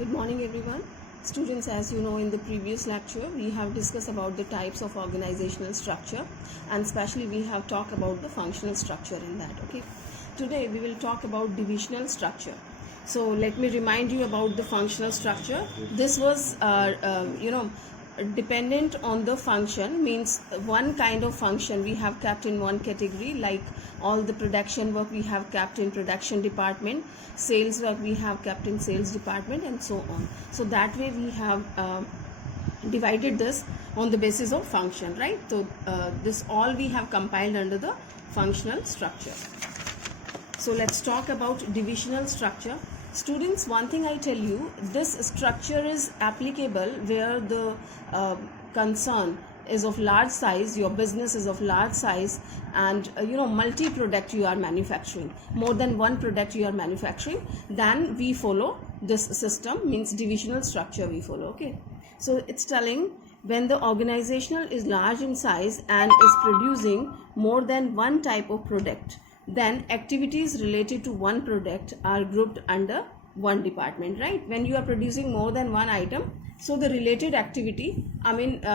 Good morning everyone. Students, as you know, in the previous lecture we have discussed about the types of organizational structure, and especially we have talked about the functional structure in that. Okay, today we will talk about divisional structure. So let me remind you about the functional structure. This was dependent on the function, means one kind of function we have kept in one category, like all the production work we have kept in production department, sales work we have kept in sales department, and so on. So that way we have divided this on the basis of function, right? So this all we have compiled under the functional structure. So let's talk about divisional structure. Students, one thing I tell you, this structure is applicable where the concern is of large size, your business is of large size, and multi-product you are manufacturing, more than one product you are manufacturing, then we follow this system, means divisional structure we follow. Okay, so it's telling when the organizational is large in size and is producing more than one type of product, then activities related to one product are grouped under one department, right? When you are producing more than one item, so the related activity,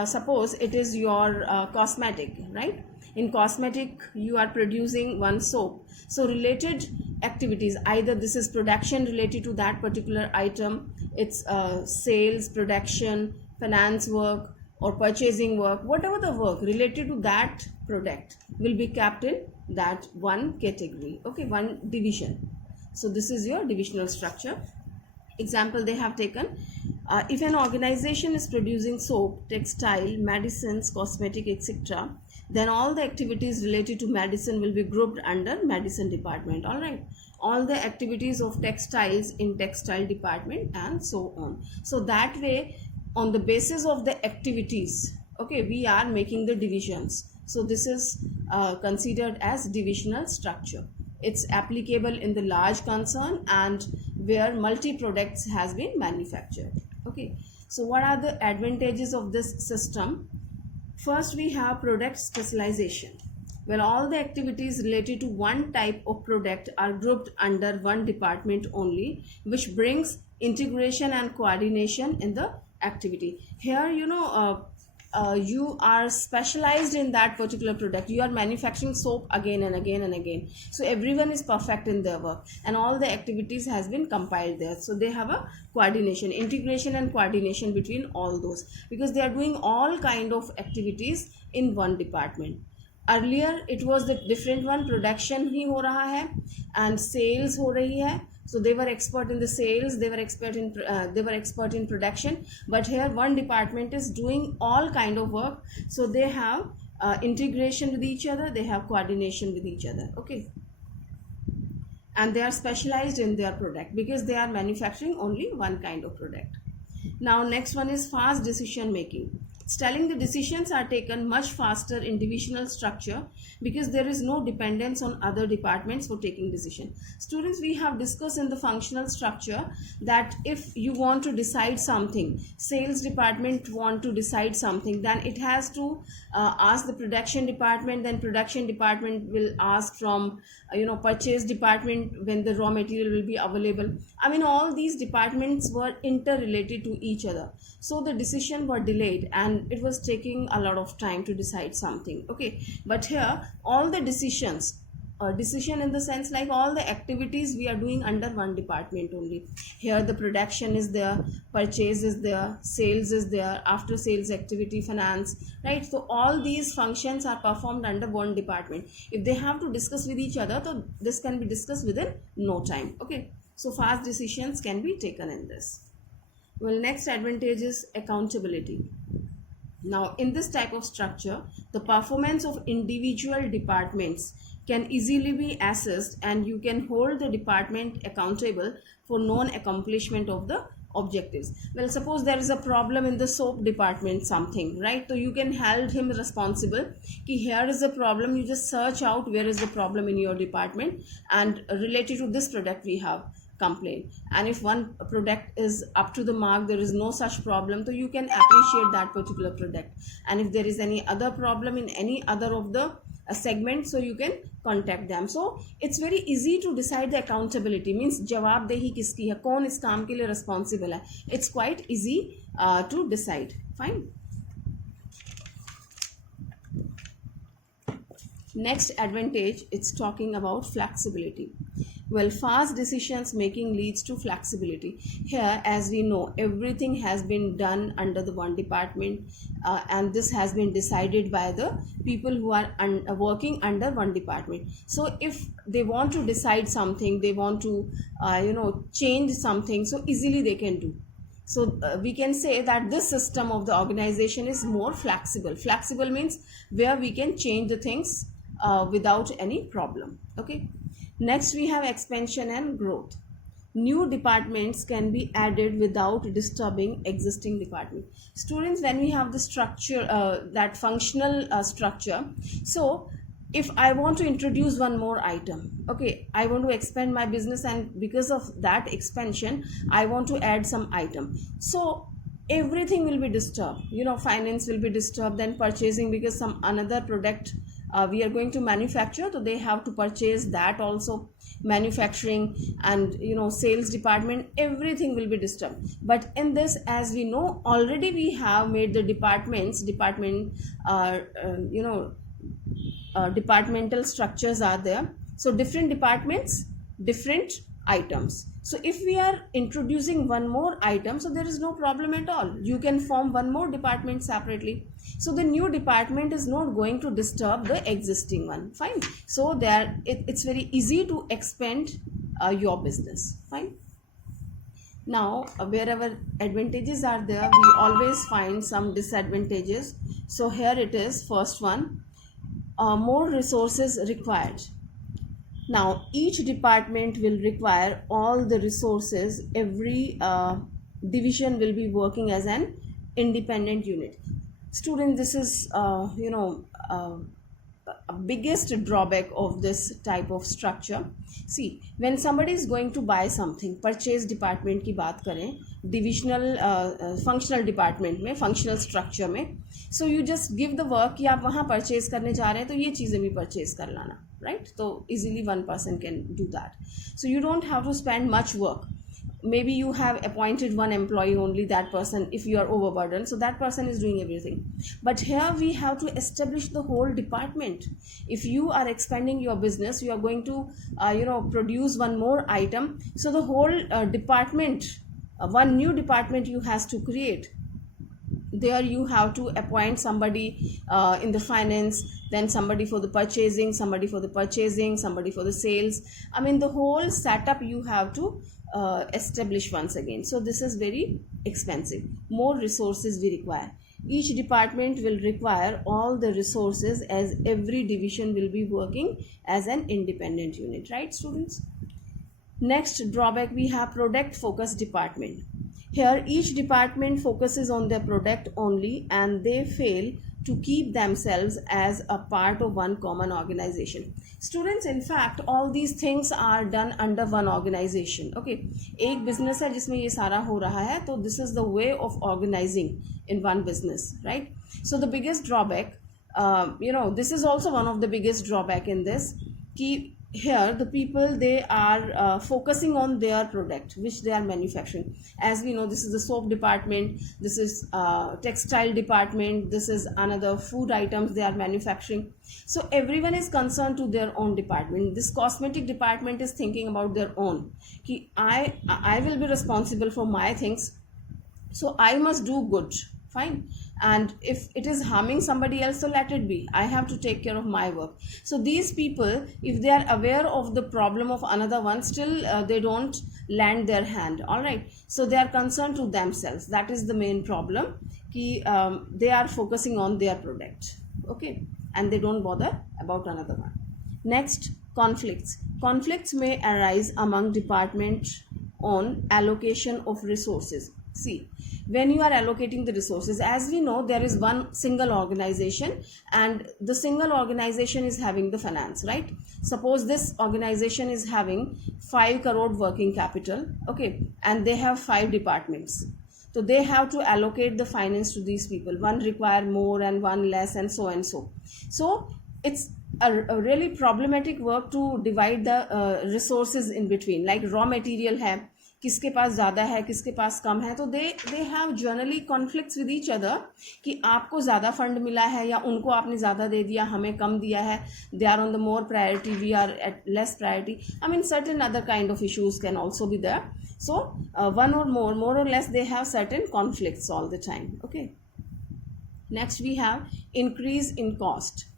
suppose it is your cosmetic, right? In cosmetic you are producing one soap, so related activities, either this is production related to that particular item, it's sales, production, finance work, or purchasing work, whatever the work related to that product will be kept in that one category. Okay, one division. So this is your divisional structure. Example they have taken, if an organization is producing soap, textile, medicines, cosmetic, etc., then all the activities related to medicine will be grouped under medicine department. All right, all the activities of textiles in textile department, and so on. So that way, on the basis of the activities, okay, we are making the divisions. So this is considered as divisional structure. It's applicable in the large concern and where multi products has been manufactured. Okay, so what are the advantages of this system? First, we have product specialization. Well, all the activities related to one type of product are grouped under one department only, which brings integration and coordination in the activity. Here, you are specialized in that particular product. You are manufacturing soap again and again and again, so everyone is perfect in their work and all the activities has been compiled there. So they have a coordination, integration and coordination between all those, because they are doing all kind of activities in one department. Earlier it was the different one, production ही हो रहा है and sales हो रही है. So they were expert in the sales, they were expert in production, but here one department is doing all kind of work. So they have integration with each other, they have coordination with each other. Okay, and they are specialized in their product because they are manufacturing only one kind of product. Now next one is fast decision making. It's telling the decisions are taken much faster in divisional structure because there is no dependence on other departments for taking decision. Students, we have discussed in the functional structure that if you want to decide something, sales department want to decide something, then it has to ask the production department, then production department will ask from purchase department when the raw material will be available. All these departments were interrelated to each other, so the decision were delayed and it was taking a lot of time to decide something. Okay, but here all the decisions, decision in the sense like all the activities we are doing under one department only. Here the production is there, purchase is there, sales is there, after sales activity, finance, right? So all these functions are performed under one department. If they have to discuss with each other, so this can be discussed within no time. Okay, so fast decisions can be taken in this. Well, next advantage is accountability. Now in this type of structure, the performance of individual departments can easily be assessed and you can hold the department accountable for non-accomplishment of the objectives. Well, suppose there is a problem in the soap department, something, right? So you can hold him responsible. Here is the problem, you just search out where is the problem in your department and related to this product we have complaint, and if one product is up to the mark, there is no such problem, so you can appreciate that particular product. And if there is any other problem in any other of the segment, so you can contact them. So it's very easy to decide the accountability, means जवाबदेही किसकी है, कौन इस काम के लिए responsible है. It's quite easy to decide. Fine. Next advantage, it's talking about flexibility. Well, fast decisions making leads to flexibility. Here, as we know, everything has been done under the one department, and this has been decided by the people who are working under one department. So if they want to decide something, they want to change something, so easily they can do. So we can say that this system of the organization is more flexible. Flexible means where we can change the things without any problem. Okay. Next, we have expansion and growth. New departments can be added without disturbing existing department. Students, when we have the structure, that functional structure, so if I want to introduce one more item, okay, I want to expand my business, and because of that expansion, I want to add some item. So everything will be disturbed. Finance will be disturbed, then purchasing, because some another product we are going to manufacture, so they have to purchase that also. Manufacturing and sales department, everything will be disturbed. But in this, as we know, already we have made the departmental structures are there. So different departments, different items. So if we are introducing one more item, so there is no problem at all. You can form one more department separately. So the new department is not going to disturb the existing one. Fine. So it's very easy to expand your business. Fine. Now, wherever advantages are there, we always find some disadvantages. So here it is, first one, more resources required. Now, each department will require all the resources. Every division will be working as an independent unit. Students, this is a biggest drawback of this type of structure. See, when somebody is going to buy something, purchase department की बात करें, divisional functional department में, functional structure में, so you just give the work कि आप वहाँ purchase करने जा रहे हैं, तो ये चीज़ें भी purchase कर लाना, right? So easily one person can do that. So you don't have to spend much work. Maybe you have appointed one employee only, that person, if you are overburdened, so that person is doing everything. But here we have to establish the whole department. If you are expanding your business, you are going to produce one more item, so the whole department, one new department you has to create. There you have to appoint somebody in the finance, then somebody for the purchasing, somebody for the sales. I mean, the whole setup you have to establish once again. So this is very expensive. More resources we require. Each department will require all the resources, as every division will be working as an independent unit, right, students? Next drawback, we have product focused department. Here each department focuses on their product only, and they fail to keep themselves as a part of one common organization. Students, in fact, all these things are done under one organization. Okay, एक business है जिसमें ये सारा हो रहा है, तो this is the way of organizing in one business, right? So the biggest drawback, this is also one of the biggest drawback in this, कि here the people, they are focusing on their product which they are manufacturing. As we know, this is the soap department, this is textile department, this is another food items they are manufacturing. So everyone is concerned to their own department. This cosmetic department is thinking about their own, कि I will be responsible for my things, so I must do good. Fine. And if it is harming somebody else, so let it be. I have to take care of my work. So these people, if they are aware of the problem of another one, still they don't lend their hand. All right. So they are concerned to themselves. That is the main problem. They are focusing on their product. Okay. And they don't bother about another one. Next, conflicts. Conflicts may arise among departments on allocation of resources. See, when you are allocating the resources, as we know, there is one single organization, and the single organization is having the finance, right? Suppose this organization is having 5 crore working capital, okay, and they have 5 departments. So they have to allocate the finance to these people. One require more and one less, and so and so. So it's a really problematic work to divide the resources in between, like raw material है, किसके पास ज़्यादा है किसके पास कम है, तो they have generally conflicts with each other कि आपको ज़्यादा फंड मिला है या उनको आपने ज़्यादा दे दिया, हमें कम दिया है, they are on the more priority, we are at less priority. I mean certain other kind of issues can also be there. So one or more or less, they have certain conflicts all the time. Okay. Next we have increase in cost.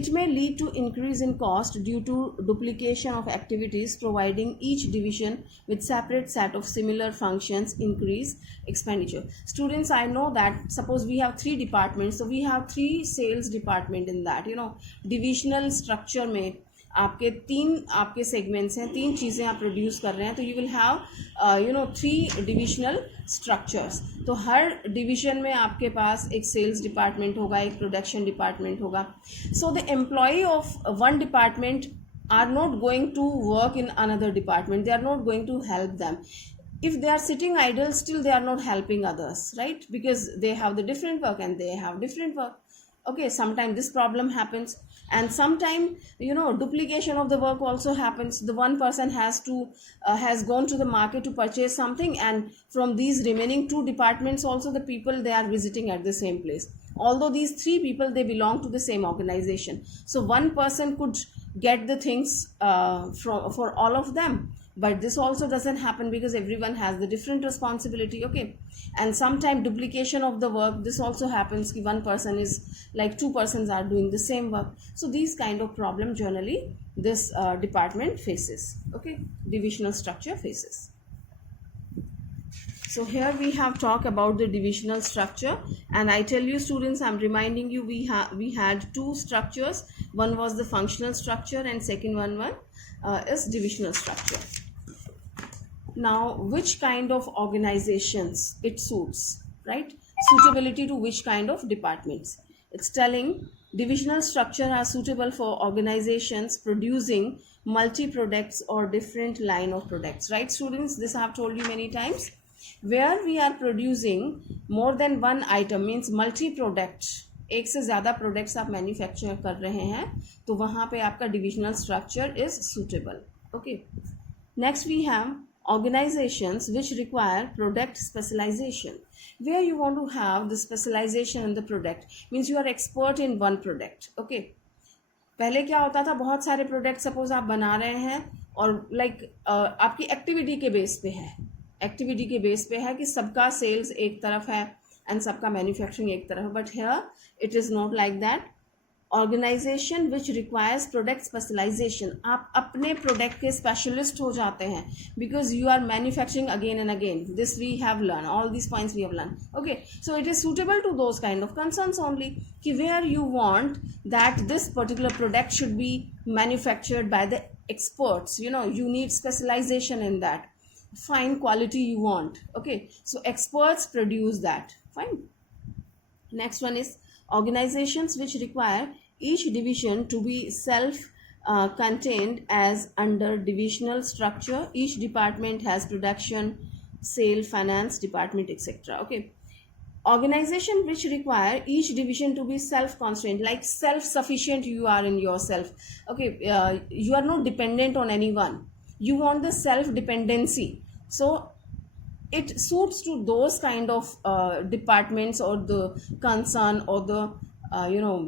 It may lead to increase in cost due to duplication of activities, providing each division with separate set of similar functions increase expenditure. Students, I know that suppose we have 3 departments, so we have 3 sales department in that, divisional structure में आपके 3 आपके segments हैं, 3 चीज़ें आप produce कर रहे हैं, तो you will have 3 divisional structures. तो हर डिवीजन में आपके पास एक सेल्स डिपार्टमेंट होगा, एक प्रोडक्शन डिपार्टमेंट होगा. So the employ of one department are not going to work in another department, they are not going to help them. If they are sitting idle, still they are not helping others, right? Because they have the different work and they have different work. Okay, sometimes this problem happens, and sometimes duplication of the work also happens. The one person has gone to the market to purchase something, and from these remaining 2 departments also, the people, they are visiting at the same place, although these 3 people, they belong to the same organization. So one person could get the things for all of them, but this also doesn't happen because everyone has the different responsibility. Okay, and sometimes duplication of the work, this also happens. One person is like 2 persons are doing the same work. So these kind of problem generally this department faces. Okay, divisional structure faces. So here we have talked about the divisional structure, and I tell you students, I'm reminding you, we had 2 structures. One was the functional structure and second one is divisional structure. Now, which kind of organizations it suits, right? Suitability to which kind of departments? It's telling divisional structure are suitable for organizations producing multi-products or different line of products, right students? This I have told you many times. Where we are producing more than one item, means multi-product, एक से ज़्यादा products आप manufacture कर रहे हैं, तो वहाँ पे आपका divisional structure is suitable. Okay, next we have organizations which require product specialization, where you want to have the specialization in the product, means you are expert in one product. Okay, पहले क्या होता था, बहुत सारे product suppose आप बना रहे हैं और आपकी एक्टिविटी के बेस पे है, एक्टिविटी के बेस पे है कि सबका सेल्स एक तरफ है एंड सबका मैन्युफैक्चरिंग एक तरफ है. But here it is not like that. Organisation which requires product specialisation, आप अपने प्रोडक्ट के स्पेशलिस्ट हो जाते हैं because you are manufacturing again and again. This we have learn, all this points we have learn. Okay, so it is suitable to those kind of concerns only कि where you want that this particular product should be manufactured by the experts. You need specialization in that. Fine quality you want. Okay, so experts produce that. Fine. Next one is organizations which require each division to be self contained as under divisional structure. Each department has production, sale, finance department, etc. Okay, organization which require each division to be self-constrained, like self-sufficient you are in yourself. Okay, you are not dependent on anyone, you want the self-dependency. So it suits to those kind of departments or the concern or the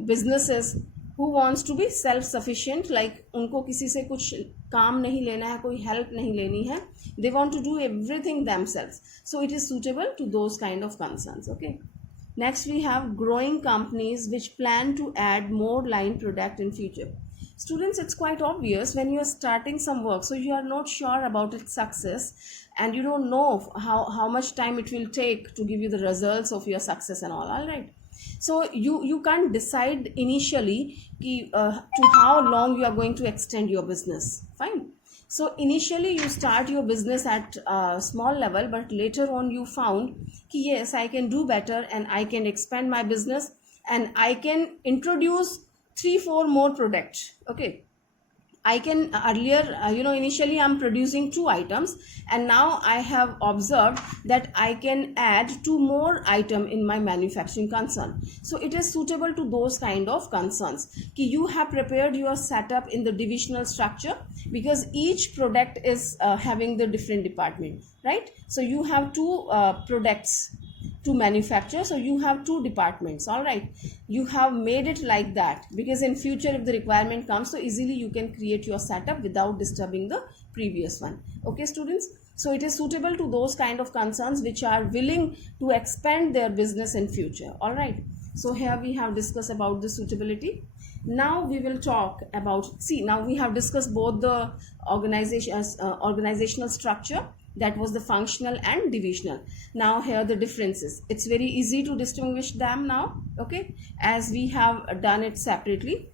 businesses who wants to be self-sufficient, like उनको किसी से कुछ काम नहीं लेना है, कोई help नहीं लेनी है, they want to do everything themselves. So it is suitable to those kind of concerns. Okay, next we have growing companies which plan to add more line product in future. Students, it's quite obvious when you are starting some work, so you are not sure about its success and you don't know how much time it will take to give you the results of your success and all right? So you can't decide initially to how long you are going to extend your business. Fine. So initially you start your business at a small level, but later on you found कि yes, I can do better and I can expand my business and I can introduce 3-4 more products. Okay, I can earlier, initially I'm producing 2 items, and now I have observed that I can add 2 more items in my manufacturing concern. So it is suitable to those kind of concerns. Ki you have prepared your setup in the divisional structure, because each product is having the different department, right? So you have two products to manufacture, so you have 2 departments. All right, you have made it like that because in future if the requirement comes, so easily you can create your setup without disturbing the previous one. Okay students, so it is suitable to those kind of concerns which are willing to expand their business in future. All right, so here we have discussed about the suitability. Now we will talk about, see, now we have discussed both the organizational structure, that was the functional and divisional. Now here the differences, it's very easy to distinguish them now, okay, as we have done it separately.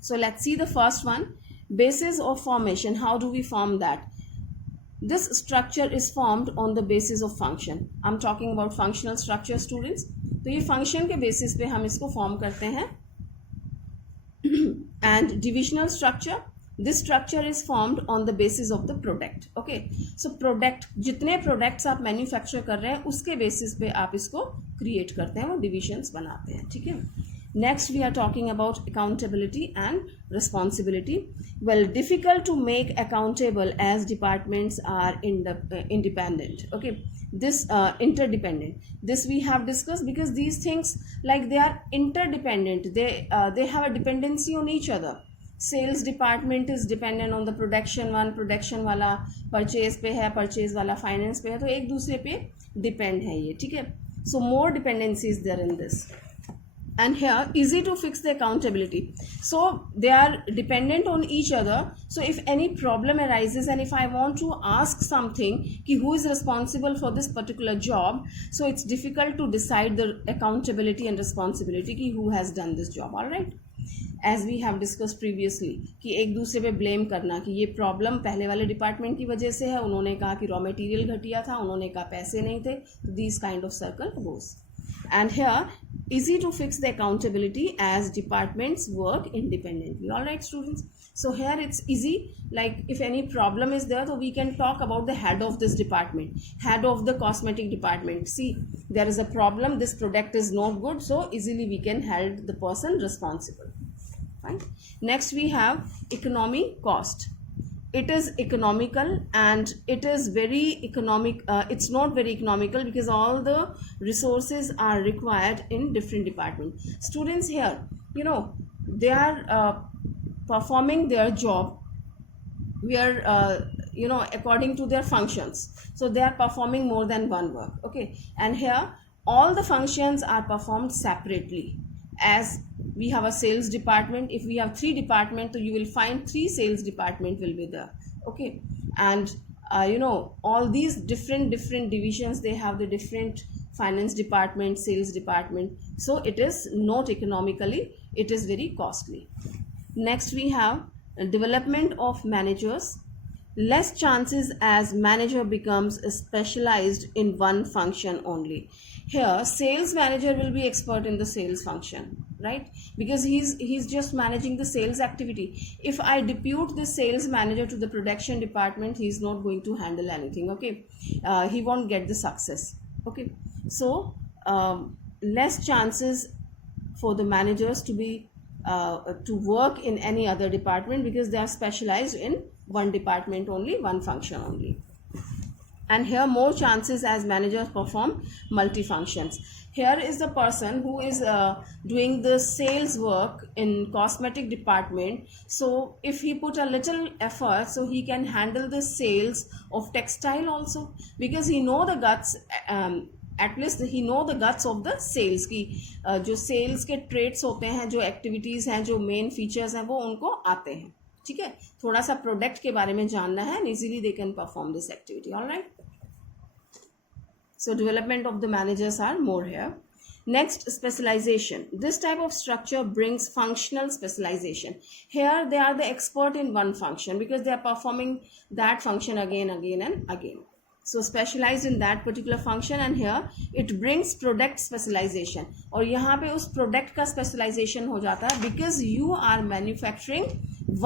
So let's see the first one, basis of formation. How do we form that? This structure is formed on the basis of function. I'm talking about functional structure students. तो ये function के basis पे हम इसको form करते हैं. And divisional structure, this structure is formed on the basis of the product. Okay, so product, जितने products आप manufacture कर रहे हैं उसके basis पे आप इसको create करते हैं, वो divisions बनाते हैं. ठीक है. Next we are talking about accountability and responsibility. Well, difficult to make accountable as departments are independent. Okay, this interdependent, this we have discussed, because these things, like, they are interdependent, they have a dependency on each other. Sales department is dependent on the production one, production वाला purchase पे है, purchase वाला finance पे है, तो एक दूसरे पे depend है ये. ठीक है. So more dependency is there in this. And here easy to fix the accountability, so they are dependent on each other. So if any problem arises and if I want to ask something ki who is responsible for this particular job, so it's difficult to decide the accountability and responsibility ki who has done this job. All right, as we have discussed previously कि एक दूसरे पे blame करना कि ये problem पहले वाले department की वजह से है, उन्होंने कहा कि raw material घटिया था, उन्होंने कहा पैसे नहीं थे, तो these kind of circle goes. And here easy to fix the accountability as departments work independently. All right students, so here it's easy, like if any problem is there, so we can talk about the head of this department, head of the cosmetic department. See, there is a problem, this product is not good, so easily we can hold the person responsible. Fine. Next we have economy cost. It is economical and it is very economic. It's not very economical because all the resources are required in different departments. Students here, they are performing their job where according to their functions, so they are performing more than one work. Okay, and here all the functions are performed separately. As we have a sales department, if we have 3 departments, so you will find 3 sales department will be there. Okay, and all these different divisions, they have the different finance department, sales department, so it is not economically, it is very costly. Next we have development of managers. Less chances as manager becomes specialized in one function only. Here sales manager will be expert in the sales function, right? Because he's just managing the sales activity. If I depute the sales manager to the production department, he's not going to handle anything. Okay, he won't get the success. Okay, so less chances for the managers to be to work in any other department because they are specialized in one department only, one function only. And here more chances as managers perform multi-functions. Here is the person who is doing the sales work in cosmetic department. So if he put a little effort, so he can handle the sales of textile also, because he know the guts, at least he know the guts of the sales की जो sales के traits होते हैं, जो activities हैं, जो main features हैं, वो उनको आते हैं. ठीक है, थोड़ा सा प्रोडक्ट के बारे में जानना है, and easily they can perform this activity. All right, so development of the managers are more here. Next, specialization. This type of structure brings functional specialization. Here they are the expert in one function because they are performing that function again and again. So specialized in that particular function, and here it brings product specialization. और यहाँ पे उस product का specialization हो जाता है because you are manufacturing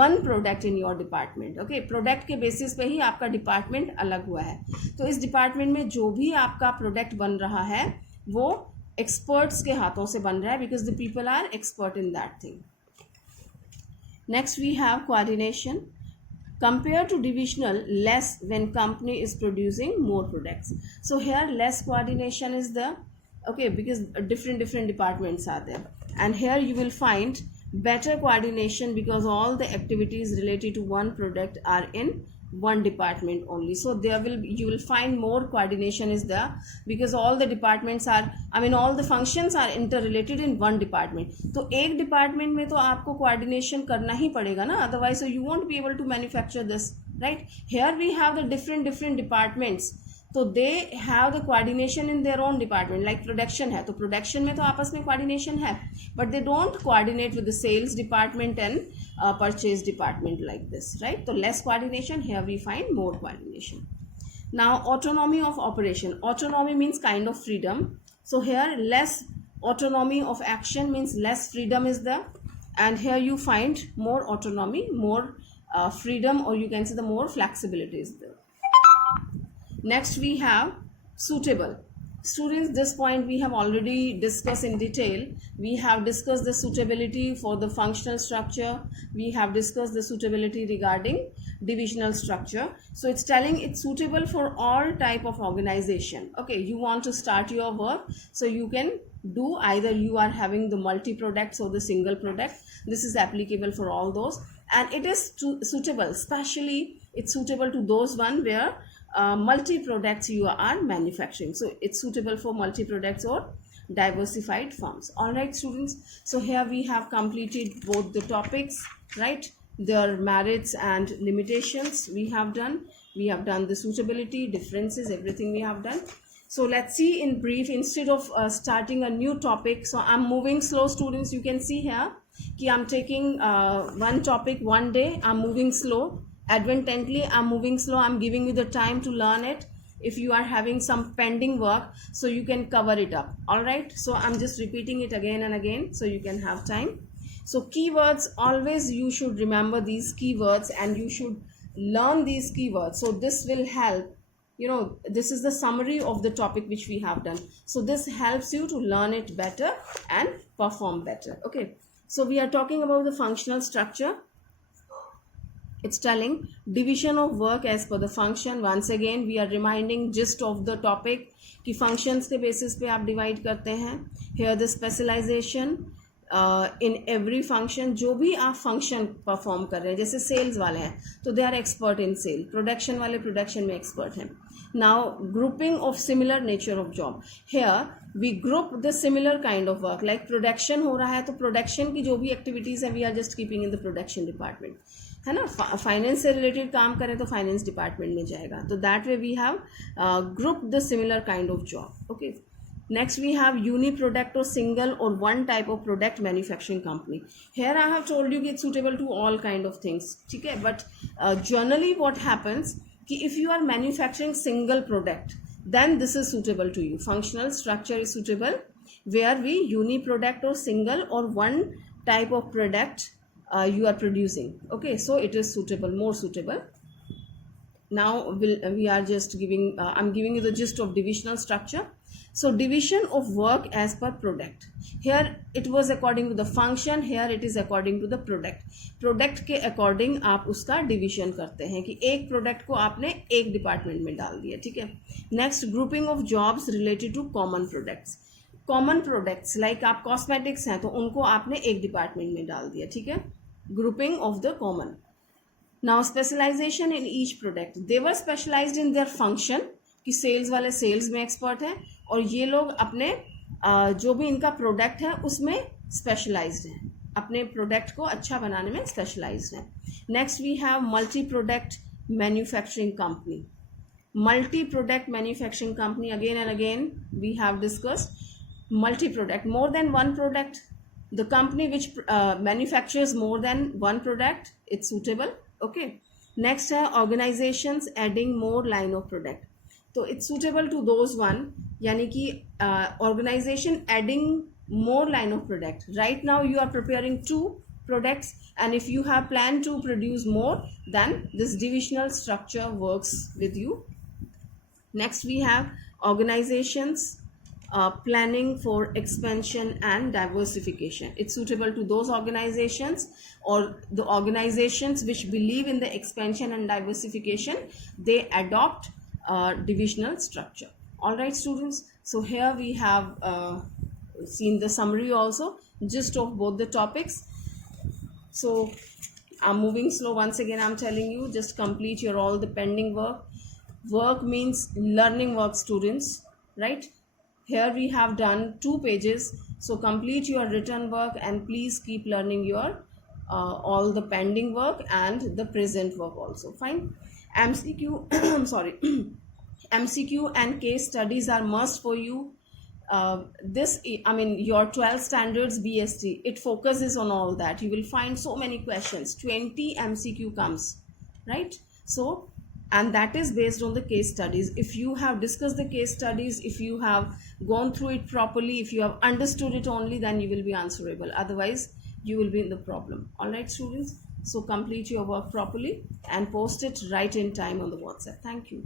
one product in your department. Okay, product के basis पे ही आपका department अलग हुआ है. तो इस department में जो भी आपका product बन रहा है वो experts के हाथों से बन रहा है because the people are expert in that thing. Next we have coordination. Compared to divisional, less when company is producing more products. So here less coordination is there, okay, because different departments are there, and here you will find better coordination because all the activities related to one product are in one department only. So you will find more coordination is there because all the departments are, all the functions are interrelated in one department. तो एक department में तो आपको coordination करना ही पड़ेगा ना, otherwise so you won't be able to manufacture this, right? Here we have the different departments, तो they have the coordination in their own department. Like production है तो production में तो आपस में coordination है, but they don't coordinate with the sales department and purchase department like this, right? So less coordination. Here we find more coordination. Now autonomy of operation. Autonomy means kind of freedom. So here less autonomy of action means less freedom is there, and here you find more autonomy, more freedom, or you can say the more flexibility is there. Next we have suitable. Students, this point we have already discussed in detail. We have discussed the suitability for the functional structure. We have discussed the suitability regarding divisional structure. So it's telling it's suitable for all type of organization. Okay, you want to start your work, so you can do either you are having the multi products or the single product. This is applicable for all those, and it is suitable, especially it's suitable to those one where multi products you are manufacturing. So it's suitable for multi products or diversified firms. All right, students, so here we have completed both the topics, right? Their merits and limitations we have done. We have done the suitability, differences, everything we have done. So let's see in brief, instead of starting a new topic. So I'm moving slow, students. You can see here कि I'm taking one topic one day. I'm moving slow. Advertently I'm moving slow. I'm giving you the time to learn it. If you are having some pending work, so you can cover it up. All right, so I'm just repeating it again and again so you can have time. So keywords, always you should remember these keywords and you should learn these keywords. So this will help, you know, this is the summary of the topic which we have done. So this helps you to learn it better and perform better. Okay, so we are talking about the functional structure. It's telling division of work as per the function. Once again we are reminding gist of the topic कि functions के basis पे आप divide करते हैं. Here the specialization in every function. जो भी आप function perform कर रहे हैं, जैसे sales वाले हैं तो they are expert in sale, production वाले production में expert हैं. Now grouping of similar nature of job. Here we group the similar kind of work. Like production हो रहा है तो production की जो भी activities हैं we are just keeping in the production department, है ना. फाइनेंस से रिलेटेड काम करें तो फाइनेंस डिपार्टमेंट में जाएगा. तो that way we have group the similar kind of job. Okay, next we have uni product or single or one type of product manufacturing company. Here I have told you कि it's suitable to all kind of things, ठीक है. But generally what happens कि if you are manufacturing single product then this is suitable to you. Functional structure is suitable where we uni product or single or one type of product you are producing. Okay, so it is suitable, more suitable. Now we are just giving I'm giving you the gist of divisional structure. So division of work as per product. Here it was according to the function, here it is according to the product. Product के according आप उसका division करते हैं कि एक product को आपने एक department में डाल दिया, ठीक है. Next, grouping of jobs related to common products. Common products like आप cosmetics हैं तो उनको आपने एक department में डाल दिया, ठीक है. Grouping of the common. Now specialization in each product. They were specialized in their function कि सेल्स वाले सेल्स में एक्सपर्ट हैं और ये लोग अपने जो भी इनका प्रोडक्ट है उसमें स्पेशलाइज्ड हैं, अपने प्रोडक्ट को अच्छा बनाने में स्पेशलाइज्ड हैं. Next we have multi product manufacturing company. Multi product manufacturing company, again and again we have discussed multi product, more than one product. The company which manufactures more than one product, it's suitable. Okay, next है organisations adding more line of product. तो it's suitable to those one, यानी कि organization adding more line of product. Right now you are preparing 2 products, and if you have planned to produce more, then this divisional structure works with you. Next we have organizations planning for expansion and diversification. It's suitable to those organizations, or the organizations which believe in the expansion and diversification, they adopt divisional structure. All right, students. So here we have seen the summary also, gist of both the topics. So I'm moving slow. Once again, I'm telling you, just complete your all the pending work. Work means learning work, students, right? Here we have done 2 pages. So complete your written work, and please keep learning your all the pending work and the present work also. Fine. MCQ, I'm sorry. MCQ and case studies are must for you. Your 12 standards BST, it focuses on all that. You will find so many questions. 20 MCQ comes, right? So, and that is based on the case studies. If you have discussed the case studies, if you have gone through it properly, if you have understood it only, then you will be answerable. Otherwise, you will be in the problem. All right, students. So complete your work properly and post it right in time on the WhatsApp. Thank you.